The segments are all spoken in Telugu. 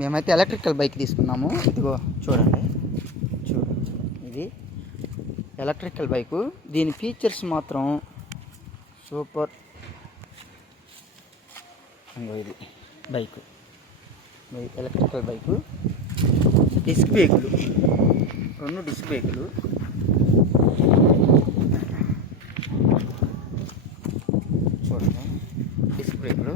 మేమైతే ఎలక్ట్రికల్ బైక్ తీసుకున్నాము. ఇదిగో చూడండి, ఇది ఎలక్ట్రికల్ బైకు. దీని ఫీచర్స్ మాత్రం సూపర్. ఇది బైకు, ఎలక్ట్రికల్ బైకు. డిస్క్ బ్రేకులు, 2 డిస్క్ బ్రేకులు. చూడండి, డిస్క్ బ్రేకులు.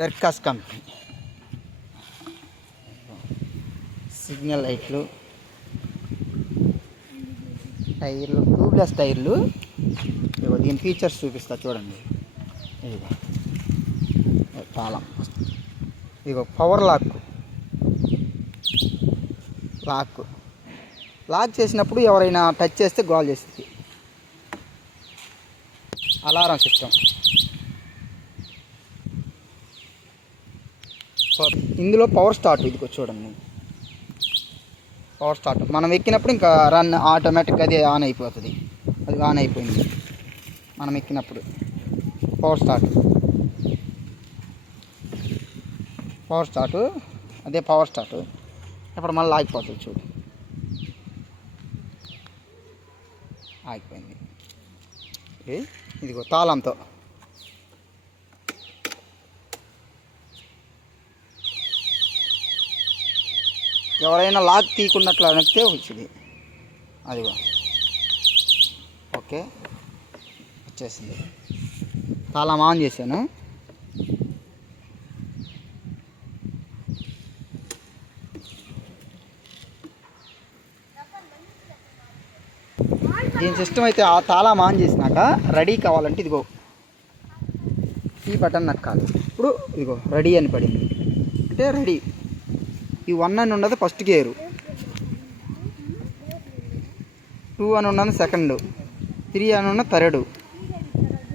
వెర్కాస్ కంపెనీ. సిగ్నల్ లైట్లు, టైర్లు, ట్యూబ్లెస్ టైర్లు. ఇదిగో దీని ఫీచర్స్ చూపిస్తా చూడండి. ఇదిగో తాళం, ఇదిగో పవర్ లాక్ చేసినప్పుడు ఎవరైనా టచ్ చేస్తే గోల్ చేస్తుంది. Alarm system. ఇందులో పవర్ స్టార్ట్. ఇదిగో చూడండి, పవర్ స్టార్ట్. మనం ఎక్కినప్పుడు ఇంకా రన్ ఆటోమేటిక్గా అది ఆన్ అయిపోతుంది. అది ఆన్ అయిపోయింది మనం ఎక్కినప్పుడు. పవర్ స్టార్ట్, అదే పవర్ స్టార్ట్. ఇప్పుడు మళ్ళీ ఆగిపోతుంది. చూడు, ఆగిపోయింది. ఇదిగో తాళంతో. ఎవరైనా లాక్ తీయకున్నట్లు నచ్చితే వచ్చింది. అదిగో ఓకే, వచ్చేసింది. తాళం ఆన్ చేశాను. దీని సిస్టమ్ అయితే ఆ తాళం ఆన్ చేసినాక రెడీ కావాలంటే ఇదిగో ఈ బటన్ నొక్కాలి. ఇప్పుడు ఇదిగో రెడీ అని పడింది అంటే రెడీ. ఈ 1 అని ఉన్నది ఫస్ట్ గేరు, 2 అని ఉన్నది సెకండ్, 3 అని ఉన్నది థర్డ్.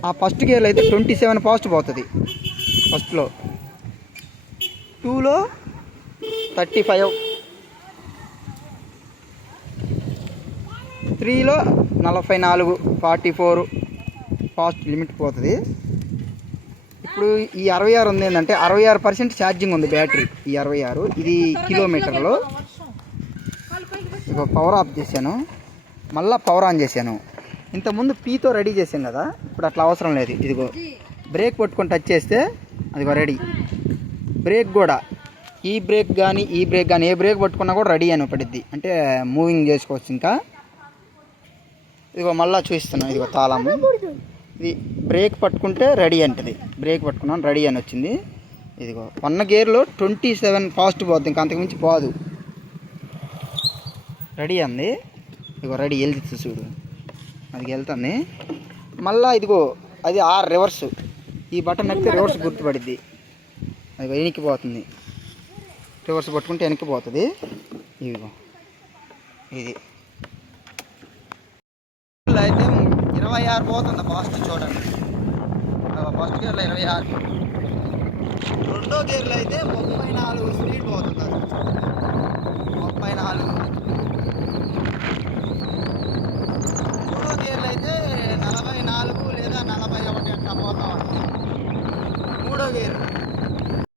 ఆ ఫస్ట్ గేర్లో అయితే 27 ఫాస్ట్ పోతుంది. ఫస్ట్లో 2లో 35, 3లో 44, 44 ఫాస్ట్ లిమిట్ పోతుంది. ఇప్పుడు ఈ 66 ఉంది ఏంటంటే 66% ఛార్జింగ్ ఉంది బ్యాటరీ. ఈ 66 ఇది కిలోమీటర్లో. ఇదిగో పవర్ ఆఫ్ చేశాను, మళ్ళీ పవర్ ఆన్ చేశాను. ఇంతకుముందు పీతో రెడీ చేశాను కదా, ఇప్పుడు అట్లా అవసరం లేదు. ఇదిగో బ్రేక్ పట్టుకొని టచ్ చేస్తే అదిగో రెడీ. బ్రేక్ కూడా ఈ బ్రేక్ కానీ ఏ బ్రేక్ పట్టుకున్నా కూడా రెడీ అని పడుద్ది, అంటే మూవింగ్ చేసుకోవచ్చు. ఇంకా ఇదిగో మళ్ళీ చూపిస్తున్నాను. ఇదిగో తాళము, ఇది బ్రేక్ పట్టుకుంటే రెడీ అంటది. బ్రేక్ పట్టుకున్నాను, రెడీ అని వచ్చింది. ఇదిగో 1 గేర్లో 27 ఫాస్ట్ పోద్ది, ఇంకా అంతకుమించి పోదు. రెడీ అంది. ఇదిగో రెడీ వెళ్తుంది చూడు, అది వెళ్తుంది. మళ్ళీ ఇదిగో అది రివర్స్. ఈ బటన్ నొక్కితే రివర్స్ గుర్తుపడిద్ది. అది వెనక్కిపోతుంది. రివర్స్ పట్టుకుంటే వెనక్కిపోతుంది. ఇదిగో ఇది అయితే 26 పోతుంది ఫాస్ట్. చూడండి, ఫస్ట్ గేర్లో 26, రెండో గేర్లో అయితే 34 స్పీడ్ పోతుంది. 34. మూడో గేర్లో అయితే 44 లేదా 41 అట్లా పోతా ఉంటుంది. మూడో గేర్